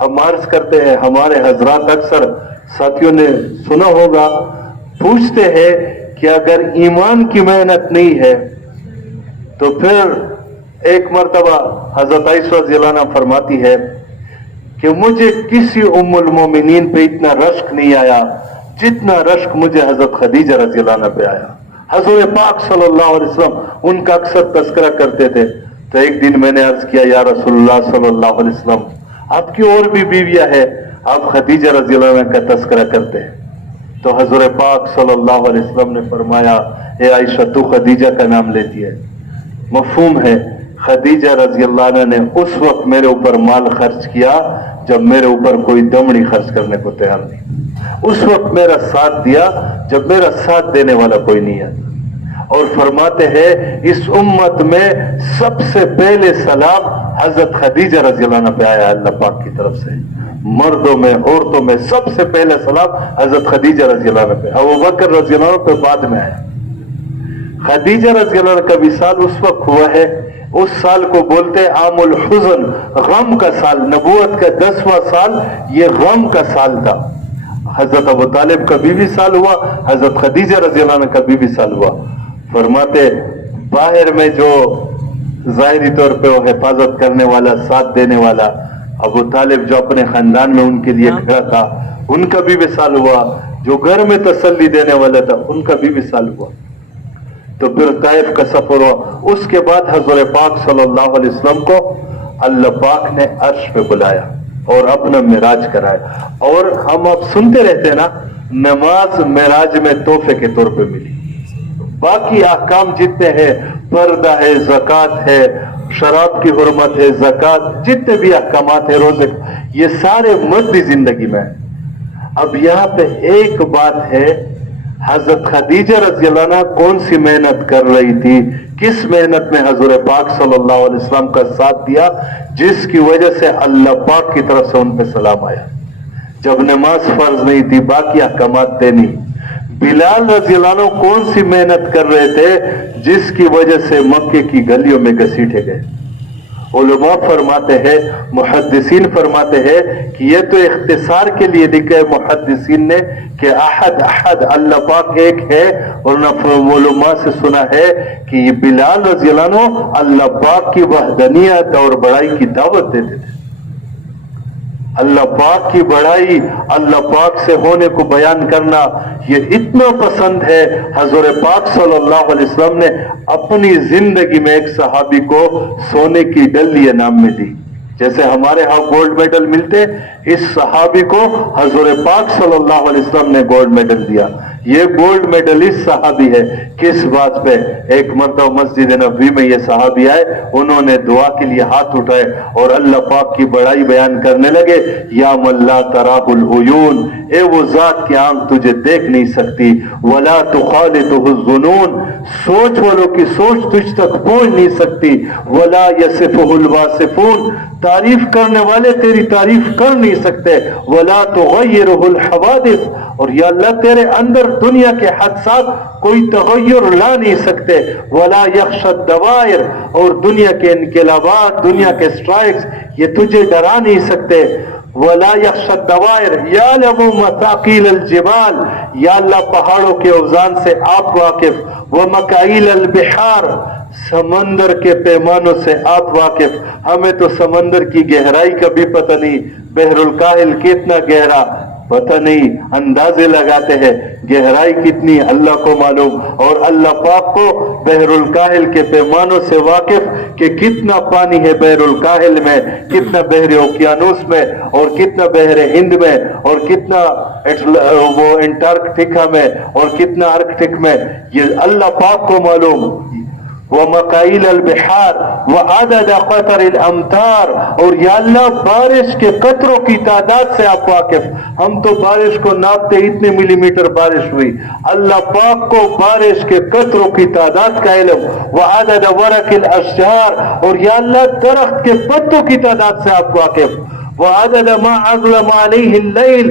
ہم عرض کرتے ہیں، ہمارے حضرات اکثر ساتھیوں نے سنا ہوگا، پوچھتے ہیں کہ اگر ایمان کی محنت نہیں ہے تو پھر ایک مرتبہ حضرت عائشہ رضی اللہ عنہا فرماتی ہے کہ مجھے کسی ام المومنین پہ اتنا رشک نہیں آیا جتنا رشک مجھے حضرت خدیجہ رضی اللہ عنہا پہ آیا۔ حضور پاک صلی اللہ علیہ وسلم ان کا اکثر تذکرہ کرتے تھے، تو ایک دن میں نے عرض کیا، یا رسول اللہ صلی اللہ علیہ وسلم، آپ کی اور بھی بیویاں ہیں، آپ خدیجہ رضی اللہ عنہا کا تذکرہ کرتے ہیں؟ تو حضور پاک صلی اللہ علیہ وسلم نے فرمایا، اے عائشہ تو خدیجہ کا نام لیتی ہے، مفہوم ہے خدیجہ رضی اللہ عنہ نے اس وقت میرے اوپر مال خرچ کیا جب میرے اوپر کوئی دمڑی خرچ کرنے کو تیار نہیں، اس وقت میرا ساتھ دیا جب میرا ساتھ دینے والا کوئی نہیں ہے۔ اور فرماتے ہیں اس امت میں سب سے پہلے سلام حضرت خدیجہ رضی اللہ عنہ پہ آیا اللہ پاک کی طرف سے، مردوں میں عورتوں میں سب سے پہلے سلام حضرت خدیجہ رضی اللہ عنہ پہ، ابو بکر رضی اللہ عنہ پہ بعد میں آیا۔ خدیجہ رضی اللہ عنہ کا وصال اس وقت ہوا ہے، اس سال کو بولتے عام الحزن، غم کا سال، نبوت کا 10واں سال یہ غم کا سال تھا۔ حضرت ابو طالب کا بھی سال ہوا، حضرت خدیجہ رضی اللہ عنہ کا بھی سال ہوا۔ فرماتے باہر میں جو ظاہری طور پہ وہ حفاظت کرنے والا، ساتھ دینے والا ابو طالب جو اپنے خاندان میں ان کے لیے کھڑا تھا، ان کا بھی وصال ہوا، جو گھر میں تسلی دینے والا تھا ان کا بھی وصال ہوا۔ تو پھر طائف کا سفر ہوا، اس کے بعد حضور پاک صلی اللہ علیہ وسلم کو اللہ پاک نے عرش پہ بلایا اور اپنا معراج کرایا، اور ہم اب سنتے رہتے ہیں نا، نماز معراج میں تحفے کے طور پہ ملی، باقی احکام جتنے ہیں، پردہ ہے، زکوٰۃ ہے، شراب کی حرمت ہے، زکوٰۃ، جتنے بھی احکامات ہیں، روزے، یہ سارے مادی زندگی میں ہیں۔ اب یہاں پہ ایک بات ہے، حضرت خدیجہ رضی اللہ عنہ کون سی محنت کر رہی تھی، کس محنت میں حضور پاک صلی اللہ علیہ وسلم کا ساتھ دیا، جس کی وجہ سے اللہ پاک کی طرف سے ان پہ سلام آیا، جب نماز فرض نہیں تھی، باقی احکامات تھے نہیں۔ بلال رضی اللہ عنہ کون سی محنت کر رہے تھے جس کی وجہ سے مکے کی گلیوں میں گھسیٹے گئے؟ علماء فرماتے ہیں، محدثین فرماتے ہیں کہ یہ تو اختصار کے لیے لکھا ہے محدثین نے کہ احد احد اللہ پاک ایک ہے، اور علماء سے سنا ہے کہ یہ بلال رضی اللہ عنہ اللہ پاک کی وحدانیت اور بڑائی کی دعوت دیتے تھے۔ اللہ پاک کی بڑائی، اللہ پاک سے ہونے کو بیان کرنا یہ اتنا پسند ہے، حضور پاک صلی اللہ علیہ وسلم نے اپنی زندگی میں ایک صحابی کو سونے کی ڈلی انعام میں دی، جیسے ہمارے ہاں گولڈ میڈل ملتے، اس صحابی کو حضور پاک صلی اللہ علیہ وسلم نے گولڈ میڈل دیا۔ یہ گولڈ میڈل اس صحابی ہے، کس بات پہ؟ ایک مرتبہ مسجد نبوی میں یہ صحابی آئے، انہوں نے دعا کے لیے ہاتھ اٹھائے اور اللہ پاک کی بڑائی بیان کرنے لگے، یا من لا تراہ العیون، اے وہ ذات کی آنکھ تجھے دیکھ نہیں سکتی، ولا تخالطہ الظنون، سوچ والوں کی سوچ تجھ تک پہنچ نہیں سکتی، ولا یصفہ الواصفون، تعریف کرنے والے تیری تعریف کر نہیں سکتے، ولا تغیرہ الحوادث، اور یا اللہ تیرے اندر دنیا کے حادثات کوئی تغیر لا نہیں سکتے، ولا یخشى الدوائر، اور دنیا کے انقلابات، دنیا کے سٹرائکس یہ تجھے ڈرا نہیں سکتے، ولا یخشى الدوائر یعلم مثاقیل الجبال، یا اللہ پہاڑوں کے اوزان سے آپ واقف، ومکائیل البحار، سمندر کے پیمانوں سے آپ واقف، ہمیں تو سمندر کی گہرائی کا بھی پتہ نہیں، بحر الکاہل کتنا گہرا پتہ نہیں، اندازے لگاتے ہیں گہرائی کتنی اللہ کو معلوم، اور اللہ پاک کو بحر الکاہل کے پیمانوں سے واقف کہ کتنا پانی ہے بحر الکاہل میں، کتنا بحر اوقیانوس میں، اور کتنا بحر ہند میں، اور کتنا وہ انٹارکٹیکا میں، اور کتنا ارکٹک میں، یہ اللہ پاک کو معلوم۔ ومکائل البحار وعدد قطر الامطار، اور یا اللہ بارش کے قطروں کی تعداد سے آپ واقف، ہم تو بارش کو ناپتے اتنے ملی میٹر بارش ہوئی، اللہ پاک کو بارش کے قطروں کی تعداد کا علم، وعدد ورق الاشجار، اور یا اللہ درخت کے پتوں کی تعداد سے آپ واقف، وعدد ما اظلم علیہ اللیل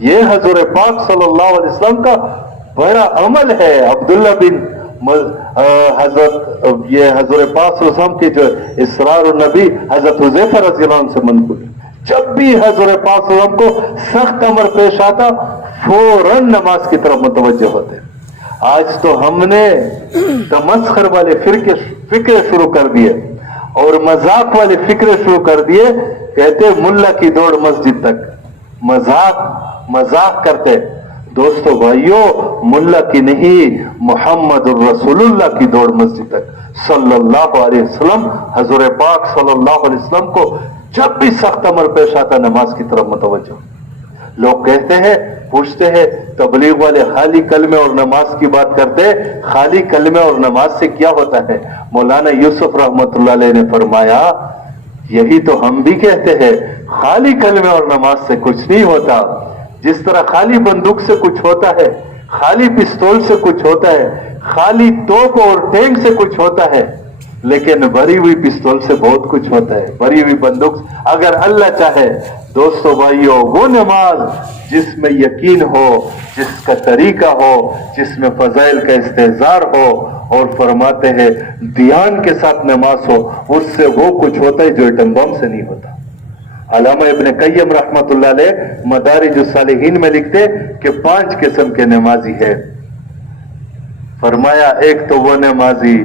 یہ حضور پاک صلی اللہ علیہ وسلم کا بڑا عمل ہے. عبداللہ بن حضرت یہ حضور پاک صلی اللہ علیہ وسلم کی جو اسرار النبی حضرت حذیفہ رضی اللہ عنہ سے منقول، جب بھی حضور پاک صلی اللہ علیہ وسلم کو سخت امر پیش آتا فوراً نماز کی طرف متوجہ ہوتے. آج تو ہم نے تمسخر والے فکر شروع کر دیے اور مذاق والے فکر شروع کر دیے. کہتے ملا کی دوڑ مسجد تک، مذاق کرتے. دوستو بھائیو، ملا کی نہیں، محمد الرسول اللہ کی دوڑ مسجد تک صلی اللہ علیہ وسلم. حضور پاک صلی اللہ علیہ وسلم کو جب بھی سخت امر پیش آتا نماز کی طرف متوجہ. لوگ کہتے ہیں، پوچھتے ہیں تبلیغ والے خالی کلمے اور نماز کی بات کرتے، خالی کلمے اور نماز سے کیا ہوتا ہے؟ مولانا یوسف رحمت اللہ علیہ نے فرمایا یہی تو ہم بھی کہتے ہیں، خالی کلمے اور نماز سے کچھ نہیں ہوتا. جس طرح خالی بندوق سے کچھ ہوتا ہے، خالی پستول سے کچھ ہوتا ہے، خالی توپ اور ٹینک سے کچھ ہوتا ہے، لیکن بھری ہوئی پستول سے بہت کچھ ہوتا ہے، بھری ہوئی بندوق اگر اللہ چاہے. دوستو بھائیو، وہ نماز جس میں یقین ہو، جس کا طریقہ ہو، جس میں فضائل کا استحضار ہو، اور فرماتے ہیں دھیان کے ساتھ نماز ہو، اس سے وہ کچھ ہوتا ہے جو ایٹم بم سے نہیں ہوتا. علامہ ابن قیم رحمت اللہ علیہ مدارج الصالحین میں لکھتے کہ 5 قسم کے نمازی ہے. فرمایا ایک تو وہ نمازی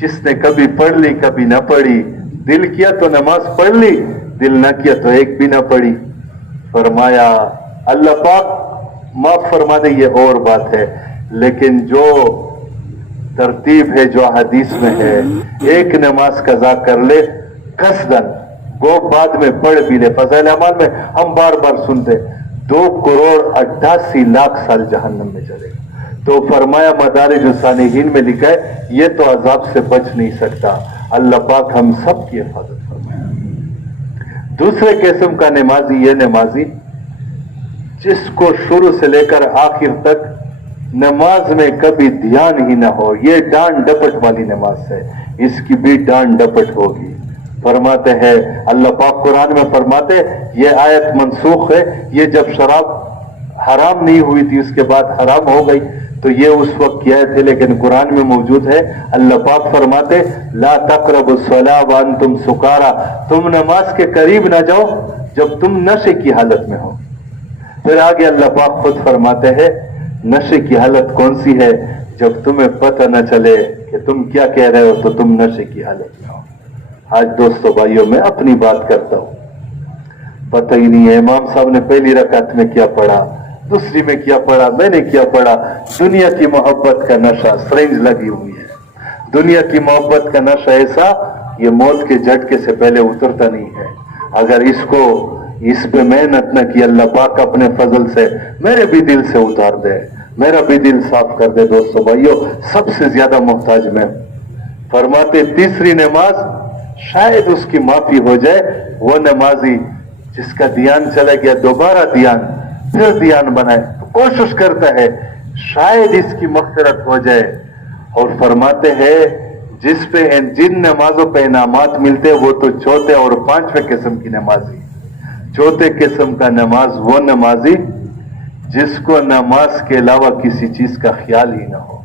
جس نے کبھی پڑھ لی کبھی نہ پڑھی، دل کیا تو نماز پڑھ لی، دل نہ کیا تو ایک بھی نہ پڑھی. فرمایا اللہ پاک معاف فرما دے یہ اور بات ہے، لیکن جو ترتیب ہے جو حدیث میں ہے، ایک نماز قضا کر لے قصدن، گو بعد میں پڑھ بھی لے. فضائل اعمال میں ہم بار بار سنتے 2,88,00,000 سال جہنم میں چلے گا. تو فرمایا مدارج الصالحین میں لکھا ہے یہ تو عذاب سے بچ نہیں سکتا. اللہ پاک ہم سب کی حفاظت فرمایا. دوسرے قسم کا نمازی یہ نمازی جس کو شروع سے لے کر آخر تک نماز میں کبھی دھیان ہی نہ ہو. یہ ڈانٹ ڈپٹ والی نماز ہے، اس کی بھی ڈانٹ ڈپٹ ہوگی. فرماتے ہیں اللہ پاک قرآن میں فرماتے یہ آیت منسوخ ہے، یہ جب شراب حرام نہیں ہوئی تھی اس کے بعد حرام ہو گئی تو یہ اس وقت کیا تھے، لیکن قرآن میں موجود ہے. اللہ پاک فرماتے لا تقربوا الصلاۃ وانتم سکارا، تم نماز کے قریب نہ جاؤ جب تم نشے کی حالت میں ہو. پھر آگے اللہ پاک خود فرماتے ہیں نشے کی حالت کون سی ہے؟ جب تمہیں پتہ نہ چلے کہ تم کیا کہہ رہے ہو تو تم نشے کی حالت میں ہو. آج دوستو بھائیوں میں اپنی بات کرتا ہوں، پتہ ہی نہیں ہے امام صاحب نے پہلی رکعت میں کیا پڑھا، دوسری میں کیا پڑھا، میں نے کیا پڑھا. دنیا کی محبت کا نشہ سرنج لگی ہوئی ہے. دنیا کی محبت کا نشہ ایسا یہ موت کے جھٹکے سے پہلے اترتا نہیں ہے. اگر اس پہ محنت نہ کی اللہ پاک اپنے فضل سے میرے بھی دل سے اتار دے، میرا بھی دل صاف کر دے. دوستو بھائیو سب سے زیادہ محتاج میں. فرماتے تیسری نماز شاید اس کی معافی ہو جائے، وہ نمازی جس کا دھیان چلا گیا دوبارہ دھیان پھر دھیان بنائے، کوشش کرتا ہے شاید اس کی مغفرت ہو جائے. اور فرماتے ہیں جس پہ جن نمازوں پہ انعامات ملتے وہ تو چوتھے اور 5ویں قسم کی نمازی. چوتھے قسم کا نماز وہ نمازی جس کو نماز کے علاوہ کسی چیز کا خیال ہی نہ ہو.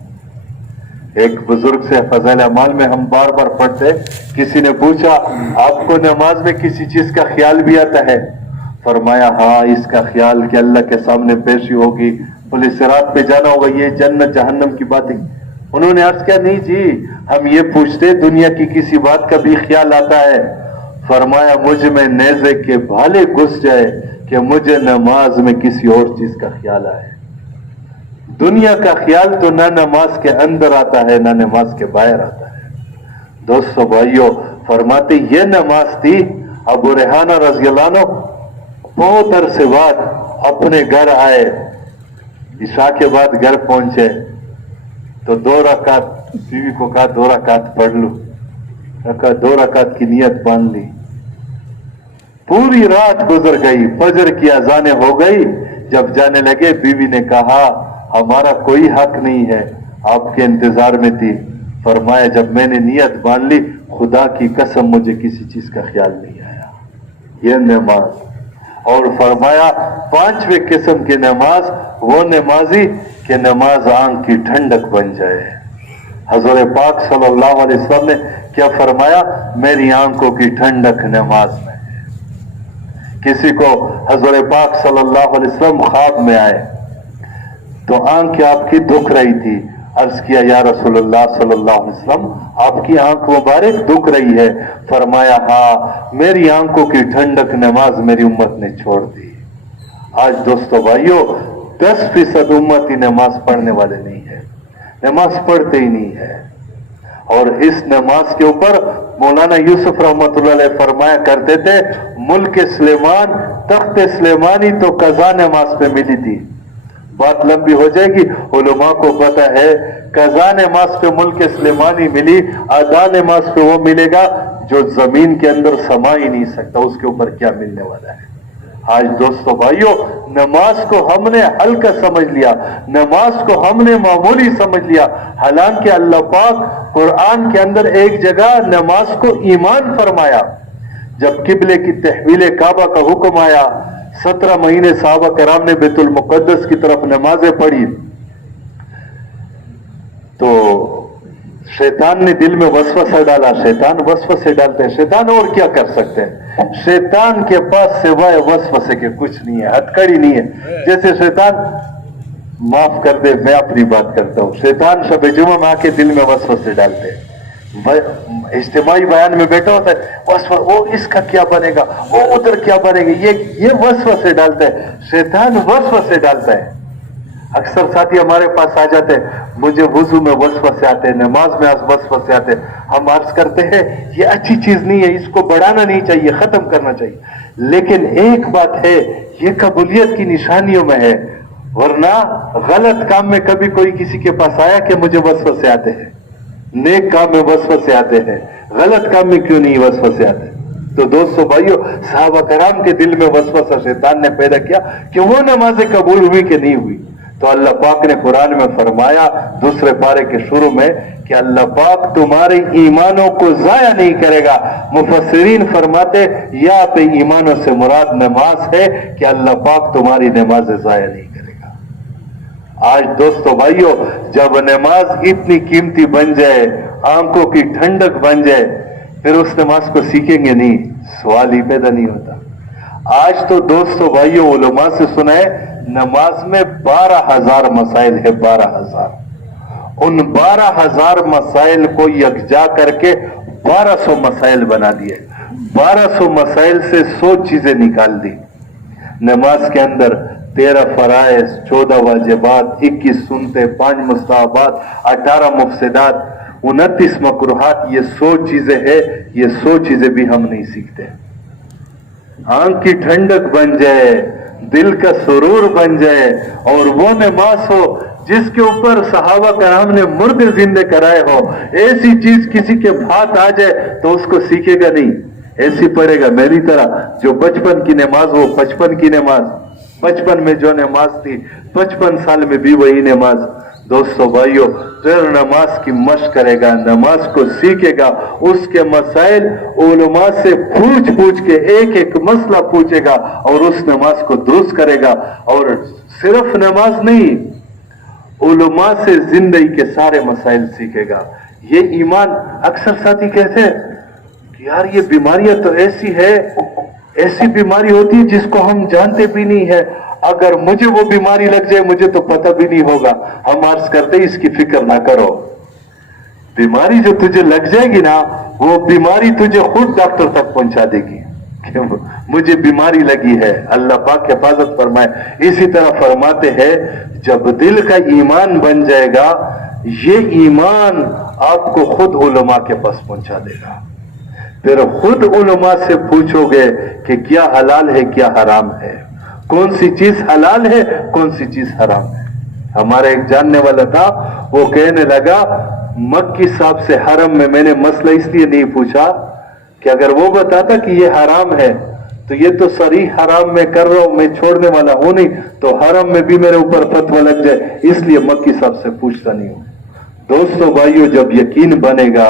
ایک بزرگ سے فضائل اعمال میں ہم بار بار پڑھتے، کسی نے پوچھا آپ کو نماز میں کسی چیز کا خیال بھی آتا ہے؟ فرمایا ہاں، اس کا خیال کہ اللہ کے سامنے پیشی ہوگی، پولیس رات پہ جانا ہوگا، یہ جنت جہنم کی باتیں. انہوں نے عرض کیا نہیں جی ہم یہ پوچھتے دنیا کی کسی بات کا بھی خیال آتا ہے. فرمایا مجھ میں نیزے کے بھالے گھس جائے کہ مجھے نماز میں کسی اور چیز کا خیال آئے. دنیا کا خیال تو نہ نماز کے اندر آتا ہے نہ نماز کے باہر آتا ہے. دوستو بھائیو فرماتے یہ نماز تھی. ابو ریحانہ رضی اللہ عنہ بہت عرصے بعد اپنے گھر آئے، عشاء کے بعد گھر پہنچے تو 2 رکعت بیوی کو کہا 2 رکعت پڑھ لو. 2 رکعت کی نیت باندھ لی. پوری رات گزر گئی، فجر کی اذانیں ہو گئی. جب جانے لگے بیوی نے کہا ہمارا کوئی حق نہیں ہے، آپ کے انتظار میں تھی. فرمایا جب میں نے نیت باندھ لی خدا کی قسم مجھے کسی چیز کا خیال نہیں آیا. یہ نماز اور فرمایا 5ویں قسم کی نماز وہ نمازی کہ نماز آنکھ کی ٹھنڈک بن جائے. حضور پاک صلی اللہ علیہ وسلم نے کیا فرمایا؟ میری آنکھوں کی ٹھنڈک نماز میں ہے. کسی کو حضور پاک صلی اللہ علیہ وسلم خواب میں آئے تو آنکھ آپ کی دکھ رہی تھی. عرض کیا یا رسول اللہ صلی اللہ علیہ وسلم آپ کی آنکھ مبارک دکھ رہی ہے. فرمایا ہاں میری آنکھوں کی ٹھنڈک نماز میری امت نے چھوڑ دی. آج دوستو بھائیو 10% امت ہی نماز پڑھنے والے نہیں ہے, نماز پڑھتے ہی نہیں ہے. اور اس نماز کے اوپر مولانا یوسف رحمۃ اللہ علیہ فرمایا کرتے تھے ملک سلیمان تخت سلیمانی تو قضا نماز پہ ملی تھی. بات لمبی ہو جائے گی. علماء کو پتہ ہے قضا نماز پہ ملک سلیمانی ملی, ادا نماز پہ وہ ملے گا جو زمین کے اندر سما ہی نہیں سکتا, اس کے اوپر کیا ملنے والا ہے. آج دوستو بھائیو نماز کو ہم نے ہلکا سمجھ لیا, نماز کو ہم نے معمولی سمجھ لیا. حالانکہ اللہ پاک قرآن کے اندر ایک جگہ نماز کو ایمان فرمایا. جب قبلے کی تحویل کعبہ کا حکم آیا 17 مہینے صحابہ کرام نے بیت المقدس کی طرف نمازیں پڑھی تو شیطان نے دل میں وسوسہ ڈالا. شیطان وسوسے ڈالتے ہیں, شیطان اور کیا کر سکتے ہیں؟ شیطان کے پاس سوائے وسوسے کے کچھ نہیں ہے, ہتھکڑی نہیں ہے. جیسے شیطان, معاف کر دے میں اپنی بات کرتا ہوں, شیطان شب جمعہ میں آ کے دل میں وسوسے ڈالتے ہیں. اجتماعی بیان میں بیٹھا ہوتا ہے وہ اس کا کیا بنے گا, وہ ادھر کیا بنے گا, یہ وسوسے ڈالتا ہے. شیطان وسوسے ڈالتا ہے. اکثر ساتھی ہمارے پاس آ جاتے ہیں, مجھے وضو میں وسوسے آتے ہیں, نماز میں وسوسے آتے ہیں. ہم عرض کرتے ہیں یہ اچھی چیز نہیں ہے, اس کو بڑھانا نہیں چاہیے, ختم کرنا چاہیے. لیکن ایک بات ہے, یہ قبولیت کی نشانیوں میں ہے. ورنہ غلط کام میں کبھی کوئی کسی کے پاس آیا کہ مجھے وسوسے آتے ہیں؟ نیک کام میں وسوسے آتے ہیں, غلط کام میں کیوں نہیں وسوسے آتے؟ تو دوستو بھائیو صحابہ کرام کے دل میں وسوسہ شیطان نے پیدا کیا کہ وہ نمازیں قبول ہوئی کہ نہیں ہوئی. تو اللہ پاک نے قرآن میں فرمایا 2 پارے کے شروع میں کہ اللہ پاک تمہارے ایمانوں کو ضائع نہیں کرے گا. مفسرین فرماتے یا پہ ایمانوں سے مراد نماز ہے کہ اللہ پاک تمہاری نمازیں ضائع نہیں کرے گا. آج دوستو بھائیو جب نماز اتنی قیمتی بن جائے, آنکھوں کی ٹھنڈک بن جائے, پھر اس نماز کو سیکھیں گے نہیں, سوال ہی پیدا نہیں ہوتا. آج تو دوستو بھائیو علماء سے سنائے نماز میں 12,000 مسائل ہے, 12,000. ان 12,000 مسائل کو یکجا کر کے 1200 مسائل بنا دیے. 1200 مسائل سے 100 چیزیں نکال دی. نماز کے اندر 13 فرائض, 14 واجبات, 21 سنتیں, 5 مستحبات, 18 مفسدات, 29 مکروہات. یہ 100 چیزیں ہیں. یہ 100 چیزیں بھی ہم نہیں سیکھتے. آنکھ کی ٹھنڈک بن جائے, دل کا سرور بن جائے, اور وہ نماز ہو جس کے اوپر صحابہ کرام نے مردے زندے کرائے ہو. ایسی چیز کسی کے ہاتھ آ جائے تو اس کو سیکھے گا نہیں, ایسی پڑھے گا میری طرح. جو بچپن کی نماز ہو, بچپن کی نماز, بچپن میں جو نماز تھی 55 سال میں بھی وہی نماز. دوستو بھائیو پھر نماز کی مشق کرے گا, نماز کو سیکھے گا, اس کے مسائل علماء سے پوچھ کے ایک ایک مسئلہ پوچھے گا اور اس نماز کو درست کرے گا. اور صرف نماز نہیں, علماء سے زندگی کے سارے مسائل سیکھے گا. یہ ایمان. اکثر ساتھی کہتے ہیں کہ یار یہ بیماریاں تو ایسی ہے, ایسی بیماری ہوتی ہے جس کو ہم جانتے بھی نہیں ہے, اگر مجھے وہ بیماری لگ جائے مجھے تو پتہ بھی نہیں ہوگا. ہم عرض کرتے اس کی فکر نہ کرو, بیماری جو تجھے لگ جائے گی نا وہ بیماری تجھے خود ڈاکٹر تک پہنچا دے گی کہ مجھے بیماری لگی ہے. اللہ پاک حفاظت فرمائے. اسی طرح فرماتے ہیں جب دل کا ایمان بن جائے گا, یہ ایمان آپ کو خود علماء کے پاس پہنچا دے گا. پھر خود علماء سے پوچھو گے کہ کیا حلال ہے کیا حرام ہے, کون سی چیز حلال ہے کون سی چیز حرام ہے. ہمارا ایک جاننے والا تھا, وہ کہنے لگا مکی صاحب سے حرم میں میں نے مسئلہ اس لیے نہیں پوچھا کہ اگر وہ بتاتا کہ یہ حرام ہے تو یہ تو صریح حرام میں کر رہا ہوں, میں چھوڑنے والا ہوں نہیں, تو حرم میں بھی میرے اوپر فتویٰ لگ جائے, اس لیے مکی صاحب سے پوچھتا نہیں ہوں. دوستو بھائیو جب یقین بنے گا,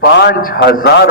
5000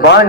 5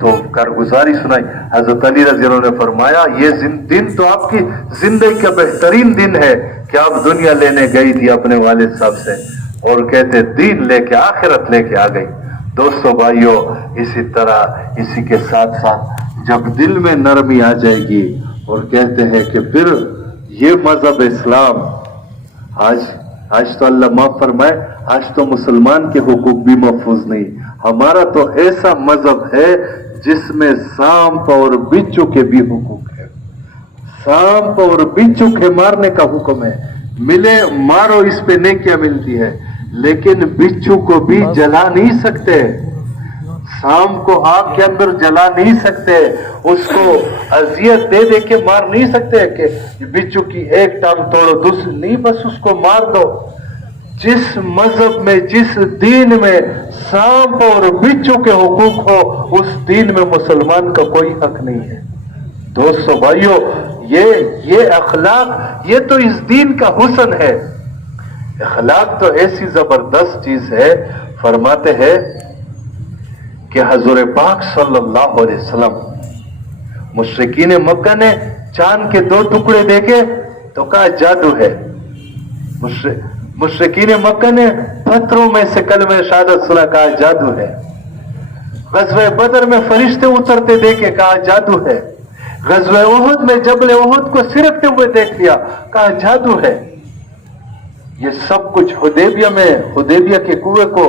تو کارگزاری سنائی. حضرت علی رضی اللہ عنہ نے فرمایا یہ دن تو آپ کی زندگی کا بہترین دن ہے کہ آپ دنیا لینے گئی تھی اپنے والد صاحب سے اور کہتے دین لے کے آخرت لے کے آ گئی. دوستو بھائیو اسی طرح اسی کے ساتھ ساتھ جب دل میں نرمی آ جائے گی اور کہتے ہیں کہ پھر یہ مذہب اسلام آج تو اللہ معاف فرمائے آج تو مسلمان کے حقوق بھی محفوظ نہیں. ہمارا تو ایسا مذہب ہے جس میں سانپ اور بچھو کے بھی حقوق ہے. سانپ اور بچھو کے مارنے کا حکم ہے. ملے مارو اس پہ نیکیاں ملتی ہے لیکن بچھو کو بھی جلا نہیں سکتے. سانپ کو آگ کے اندر جلا نہیں سکتے. اس کو اذیت دے دے کے مار نہیں سکتے کہ بچھو کی ایک ٹانگ توڑو دوسری نہیں بس اس کو مار دو. جس مذہب میں جس دین میں سانپ اور بچھو کے حقوق ہو اس دین میں مسلمان کا کوئی حق نہیں ہے. دوستو بھائیو یہ اخلاق یہ تو اس دین کا حسن ہے. اخلاق تو ایسی زبردست چیز ہے. فرماتے ہیں کہ حضور پاک صلی اللہ علیہ وسلم مشرکین مکہ نے چاند کے 2 ٹکڑے دیکھے تو کہا جادو ہے. مشرکین مکہ نے پتھروں میں سے کلمہ شہادت سنا کہا جادو ہے. غزوہ بدر میں فرشتے اترتے دیکھے کہا جادو ہے. غزوہ احد میں جبل احد کو سرکتے ہوئے دیکھ لیا کہا جادو ہے. یہ سب کچھ حدیبیہ کے کنویں کو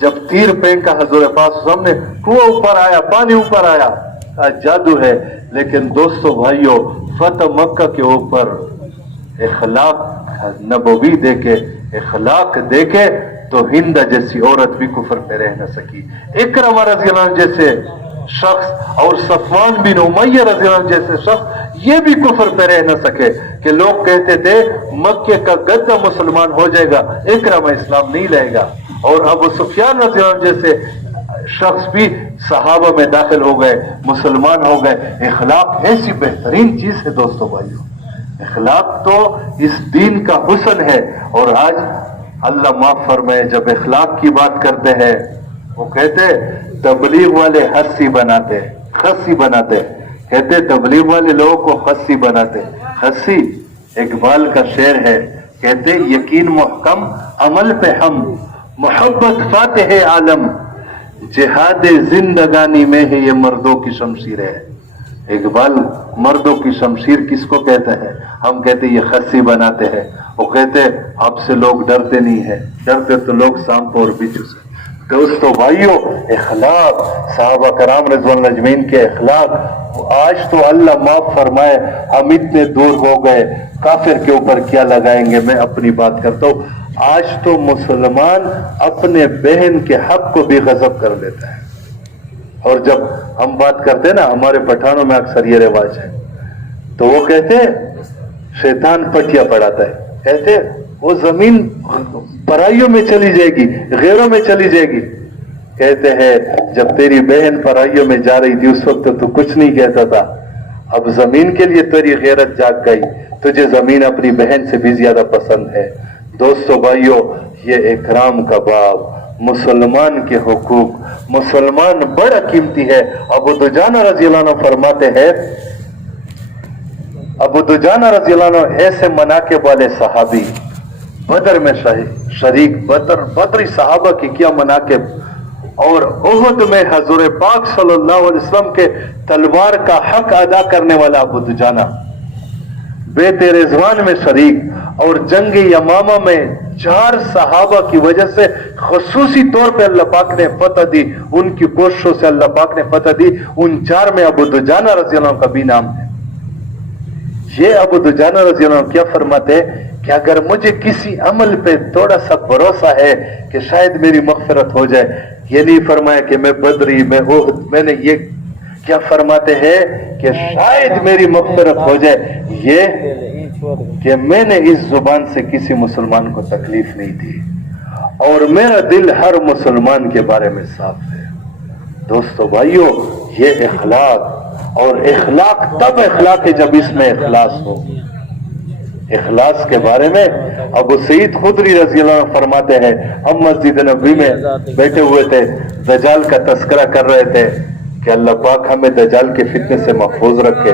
جب تیر پھینکا حضور پاک سامنے کنواں اوپر آیا پانی اوپر آیا کہا جادو ہے. لیکن دوستو بھائیو فتح مکہ کے اوپر اخلاق نبوی دیکھے اخلاق دیکھے تو ہند جیسی عورت بھی کفر پہ رہ نہ سکی. اکرمہ رضی اللہ عنہ جیسے شخص اور صفوان بن امیہ رضی اللہ عنہ جیسے شخص یہ بھی کفر پہ رہ نہ سکے کہ لوگ کہتے تھے مکے کا گدہ مسلمان ہو جائے گا اکرمہ اسلام نہیں لے گا. اور ابو سفیان رضی اللہ عنہ جیسے شخص بھی صحابہ میں داخل ہو گئے مسلمان ہو گئے. اخلاق ایسی بہترین چیز ہے دوستو بھائیو. اخلاق تو اس دین کا حسن ہے. اور آج اللہ معاف فرمائے جب اخلاق کی بات کرتے ہیں وہ کہتے تبلیغ والے خسی بناتے کہتے تبلیغ والے لوگوں کو خسی بناتے. خسی اقبال کا شعر ہے. کہتے یقین محکم عمل پہ ہم محبت فاتح عالم جہاد زندگانی میں ہے یہ مردوں کی شمشیر ہے. اقبال مردوں کی شمشیر کس کو کہتا ہے؟ ہم کہتے یہ خسی بناتے ہیں. وہ کہتے آپ سے لوگ ڈرتے نہیں ہیں ڈرتے تو لوگ سانپ اور بچھو سے. دوستو بھائیو اخلاق صحابہ کرام رضوان اللہ اجمعین کے اخلاق آج تو اللہ معاف فرمائے ہم اتنے دور ہو گئے کافر کے اوپر کیا لگائیں گے. میں اپنی بات کرتا ہوں. آج تو مسلمان اپنے بہن کے حق کو بھی غضب کر لیتا ہے. اور جب ہم بات کرتے ہیں نا ہمارے پٹھانوں میں اکثر یہ رواج ہے تو وہ کہتے شیطان پٹیا پڑھاتا ہے. کہتے وہ زمین پرائیوں میں چلی جائے گی غیروں میں چلی جائے گی. کہتے ہیں جب تیری بہن پرائیوں میں جا رہی تھی اس وقت تو کچھ نہیں کہتا تھا. اب زمین کے لیے تیری غیرت جاگ گئی تجھے زمین اپنی بہن سے بھی زیادہ پسند ہے. دوستو بھائیو یہ اکرام کا باب مسلمان کے حقوق مسلمان بڑا قیمتی ہے. ابو دجانہ رضی اللہ عنہ فرماتے ہیں ابو دجانہ رضی اللہ عنہ ایسے مناقب والے صحابی بدر میں شریک بدری صحابہ کی کیا مناقب. اور احد میں حضور پاک صلی اللہ علیہ وسلم کے تلوار کا حق ادا کرنے والا ابو دجانہ بیت رضوان میں شریک. اور جنگ یمامہ میں 4 صحابہ کی وجہ سے خصوصی طور پہ اللہ پاک نے فتح دی. ان کی کوششوں سے اللہ پاک نے فتح دی. ان 4 میں ابو دجانہ رضی اللہ عنہ کا بھی نام ہے. یہ ابو دجانہ رضی اللہ عنہ کیا فرماتے کہ اگر مجھے کسی عمل پہ تھوڑا سا بھروسہ ہے کہ شاید میری مغفرت ہو جائے. یہ نہیں فرمایا کہ میں بدری میں احد میں نے یہ کیا فرماتے ہیں کہ شاید میری مغفرت ہو جائے یہ کہ میں نے اس زبان سے کسی مسلمان کو تکلیف نہیں دی اور میرا دل ہر مسلمان کے بارے میں صاف ہے. دوستو بھائیو یہ اخلاق اور اخلاق تب اخلاق ہے جب اس میں اخلاص ہو. اخلاص کے بارے میں ابو سعید خدری رضی اللہ عنہ فرماتے ہیں ہم مسجد نبوی میں بیٹھے ہوئے تھے دجال کا تذکرہ کر رہے تھے. کہ اللہ پاک ہمیں دجال کے فتنے سے محفوظ رکھے.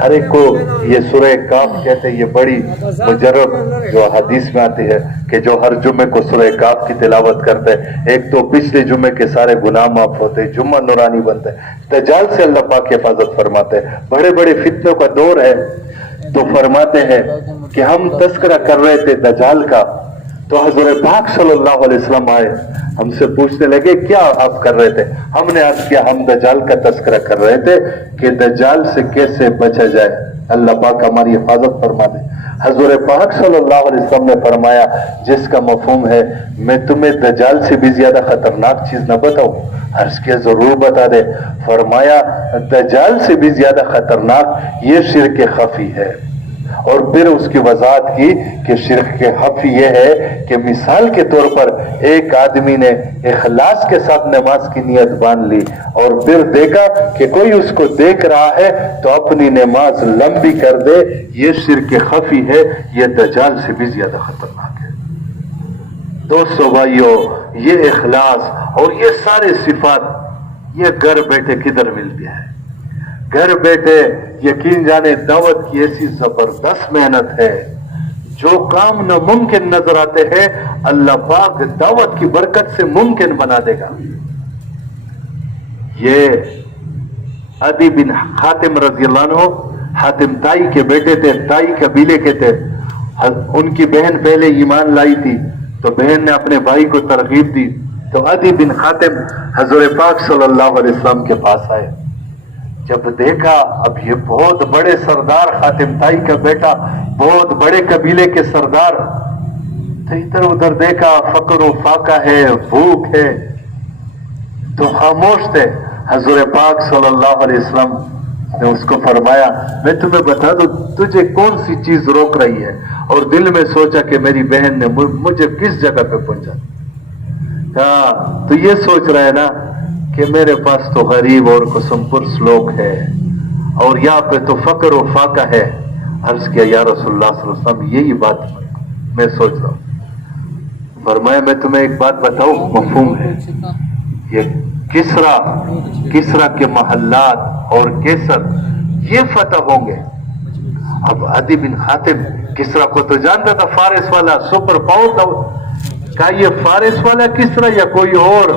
ہر ایک کو یہ سورہ کاف کہتے ہیں، یہ بڑی مجرب جو حدیث میں آتی ہے کہ جو ہر جمعے کو سورہ کاف کی تلاوت کرتے ہیں، ایک تو پچھلے جمعے کے سارے گناہ معاف ہوتے، جمعہ نورانی بنتا ہے. دجال سے اللہ پاک حفاظت فرماتے ہیں. بڑے بڑے فتنوں کا دور ہے. تو فرماتے ہیں کہ ہم تذکرہ کر رہے تھے دجال کا، تو حضور پاک صلی اللہ علیہ وسلم آئے، ہم سے پوچھنے لگے کیا آپ کر رہے تھے؟ ہم نے عرض کیا ہم دجال کا تذکرہ کر رہے تھے کہ دجال سے کیسے بچا جائے، اللہ پاک ہماری حفاظت فرما دے. حضور پاک صلی اللہ علیہ وسلم نے فرمایا جس کا مفہوم ہے میں تمہیں دجال سے بھی زیادہ خطرناک چیز نہ بتاؤں؟ عرض کیا ضرور بتا دے. فرمایا دجال سے بھی زیادہ خطرناک یہ شرک خفی ہے. اور پھر اس کی وضاحت کی کہ شرک خفی یہ ہے کہ مثال کے طور پر ایک آدمی نے اخلاص کے ساتھ نماز کی نیت باندھ لی اور پھر دیکھا کہ کوئی اس کو دیکھ رہا ہے تو اپنی نماز لمبی کر دے، یہ شرک خفی ہے. یہ دجال سے بھی زیادہ خطرناک ہے. دوستو بھائیو، یہ اخلاص اور یہ سارے صفات یہ گھر بیٹھے کدھر ملتی ہے؟ گھر بیٹھے یقین جانے دعوت کی ایسی زبردست محنت ہے، جو کام ناممکن نظر آتے ہیں اللہ پاک دعوت کی برکت سے ممکن بنا دے گا. یہ عدی بن حاتم رضی اللہ عنہ حاتم تائی کے بیٹے تھے، تائی قبیلے کے تھے. ان کی بہن پہلے ایمان لائی تھی تو بہن نے اپنے بھائی کو ترغیب دی، تو عدی بن حاتم حضور پاک صلی اللہ علیہ وسلم کے پاس آئے. جب دیکھا اب یہ بہت بڑے سردار، حاتم تائی کا بیٹا، بہت بڑے قبیلے کے سردار، تو ادھر ادھر دیکھا، فقر و فاقہ ہے، بھوک ہے، تو خاموش تھے. حضور پاک صلی اللہ علیہ وسلم نے اس کو فرمایا میں تمہیں بتا دوں تجھے کون سی چیز روک رہی ہے؟ اور دل میں سوچا کہ میری بہن نے مجھے کس جگہ پہ پہنچا. ہاں تو یہ سوچ رہا ہے نا کہ میرے پاس تو غریب اور قسم پرس لوگ ہے اور یہاں پہ تو فقر و فاقہ ہے. عرض کیا یا رسول اللہ صلی اللہ علیہ وسلم یہی بات میں سوچ رہا ہوں. فرمایا میں تمہیں ایک بات بتاؤں، مفہوم ہے. یہ کسرا کے محلات اور کیسر یہ فتح ہوں گے. اب عدی بن حاتم کسرا کو تو جانتا تھا، فارس والا سپر پاور تھا. کہا یہ فارس والا کسرا یا کوئی اور؟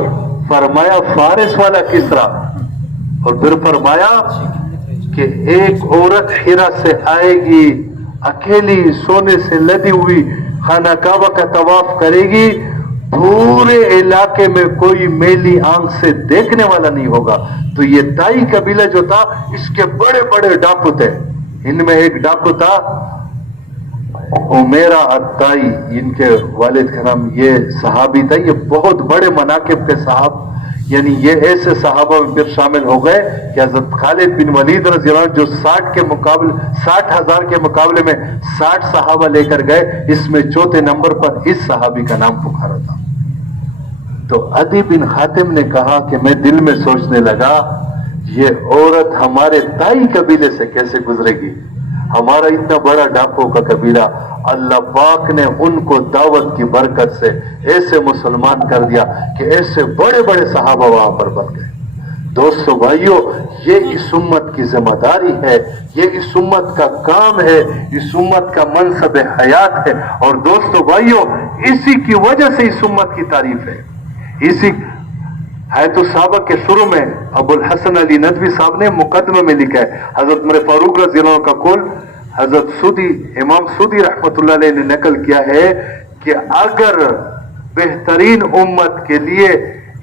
فرمایا فارس والا کسرا. اور پھر فرمایا کہ ایک عورت ہیرا سے آئے گی، اکیلی سونے سے لدی ہوئی خانہ کعبہ کا طواف کرے گی، پورے علاقے میں کوئی میلی آنکھ سے دیکھنے والا نہیں ہوگا. تو یہ تائی قبیلہ جو تھا اس کے بڑے بڑے ڈاکو تھے. ان میں ایک ڈاکو تھا عمیرہ التائی، ان کے والد کا نام، یہ صحابی تھا، یہ بہت بڑے مناقب کے صاحب، یعنی یہ ایسے صحابہ میں پھر شامل ہو گئے کہ حضرت خالد بن ولید رضی اللہ عنہ جو 60,000 کے مقابلے میں 60 صحابہ لے کر گئے، اس میں چوتھے نمبر پر اس صحابی کا نام پکارا تھا. تو عدی بن حاتم نے کہا کہ میں دل میں سوچنے لگا یہ عورت ہمارے تائی قبیلے سے کیسے گزرے گی؟ ہمارا اتنا بڑا ڈاکو کا قبیلہ، اللہ پاک نے ان کو دعوت کی برکت سے ایسے مسلمان کر دیا کہ ایسے بڑے بڑے صحابہ وہاں پر بن گئے. دوستو بھائیو، یہ اس امت کی ذمہ داری ہے، یہ اس امت کا کام ہے، اس امت کا منصب حیات ہے. اور دوستو بھائیو، اسی کی وجہ سے اس امت کی تعریف ہے. اسی حیات الصحابہ کے شروع میں ابو الحسن علی ندوی صاحب نے مقدمے میں لکھا ہے، حضرت عمر فاروق رضی اللہ عنہ کا قول حضرت سودی، امام سودی رحمت اللہ علیہ نے نقل کیا ہے کہ اگر بہترین امت کے لیے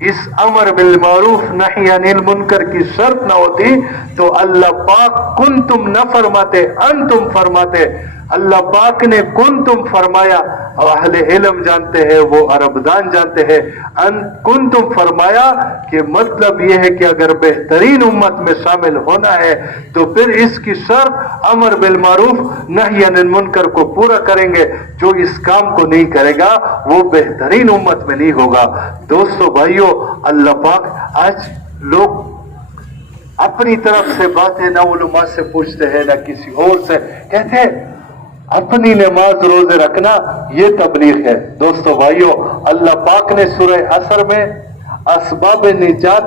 اس امر بالمعروف نہی عن المنکر کی شرط نہ ہوتی تو اللہ پاک کنتم نہ فرماتے، انتم فرماتے. اللہ پاک نے کنتم فرمایا، اور اہل علم جانتے ہیں، وہ عرب دان جانتے ہیں، کنتم فرمایا کہ مطلب یہ ہے کہ اگر بہترین امت میں شامل ہونا ہے تو پھر اس کی شرط امر بالمعروف نہی عن المنکر کو پورا کریں گے. جو اس کام کو نہیں کرے گا وہ بہترین امت میں نہیں ہوگا. دوستو بھائیو، اللہ پاک آج لوگ اپنی طرف سے باتیں نہ علماء سے پوچھتے ہیں نہ کسی اور سے، کہتے ہیں اپنی نماز روزے رکھنا یہ تبلیغ ہے. دوستو بھائیو، اللہ پاک نے سورہ عصر میں اسباب نجات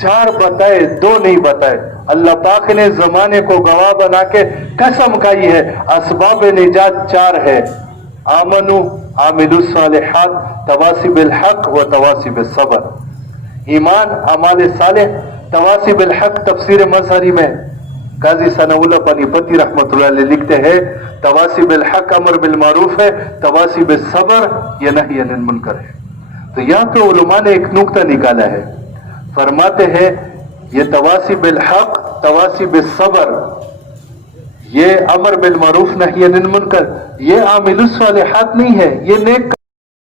4 بتائے، 2 نہیں بتائے. اللہ پاک نے زمانے کو گواہ بنا کے قسم کھائی ہے اسباب نجات 4 ہے. آمنو عاملوا الصالحات تواصی بالحق و تواصی بالصبر. ایمان، اعمال صالح، تواصی بالحق. تفسیر مظہری میں قاضی ثناء اللہ پانی پتی رحمۃ اللہ علیہ لکھتے ہیں تواصی بالحق امر بالمعروف ہے، تواصی بالصبر یہ نہی عن المنکر ہے. تو یہاں پہ علماء نے ایک نقطہ نکالا ہے، فرماتے ہیں یہ تواصی بالحق تواصی بالصبر، یہ امر بالمعروف نہی عن المنکر، یہ عامل الصالحات نہیں ہے، یہ نیک